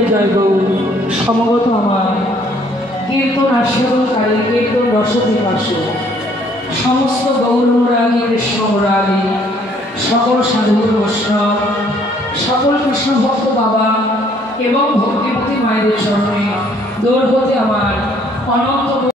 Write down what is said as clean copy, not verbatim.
নিতাই জয় গৌর সমগত আমার কীর্তন আস্বাদনকারী কীর্তন রসপিপাস সমস্ত গৌরনুরাগী কৃষ্ণনুরাগী সকল সাধু বৈষ্ণব সকল কৃষ্ণ ভক্ত বাবা এবং ভক্তিপতি মায়েদের চরণে দৌড় হতে আমার অনন্ত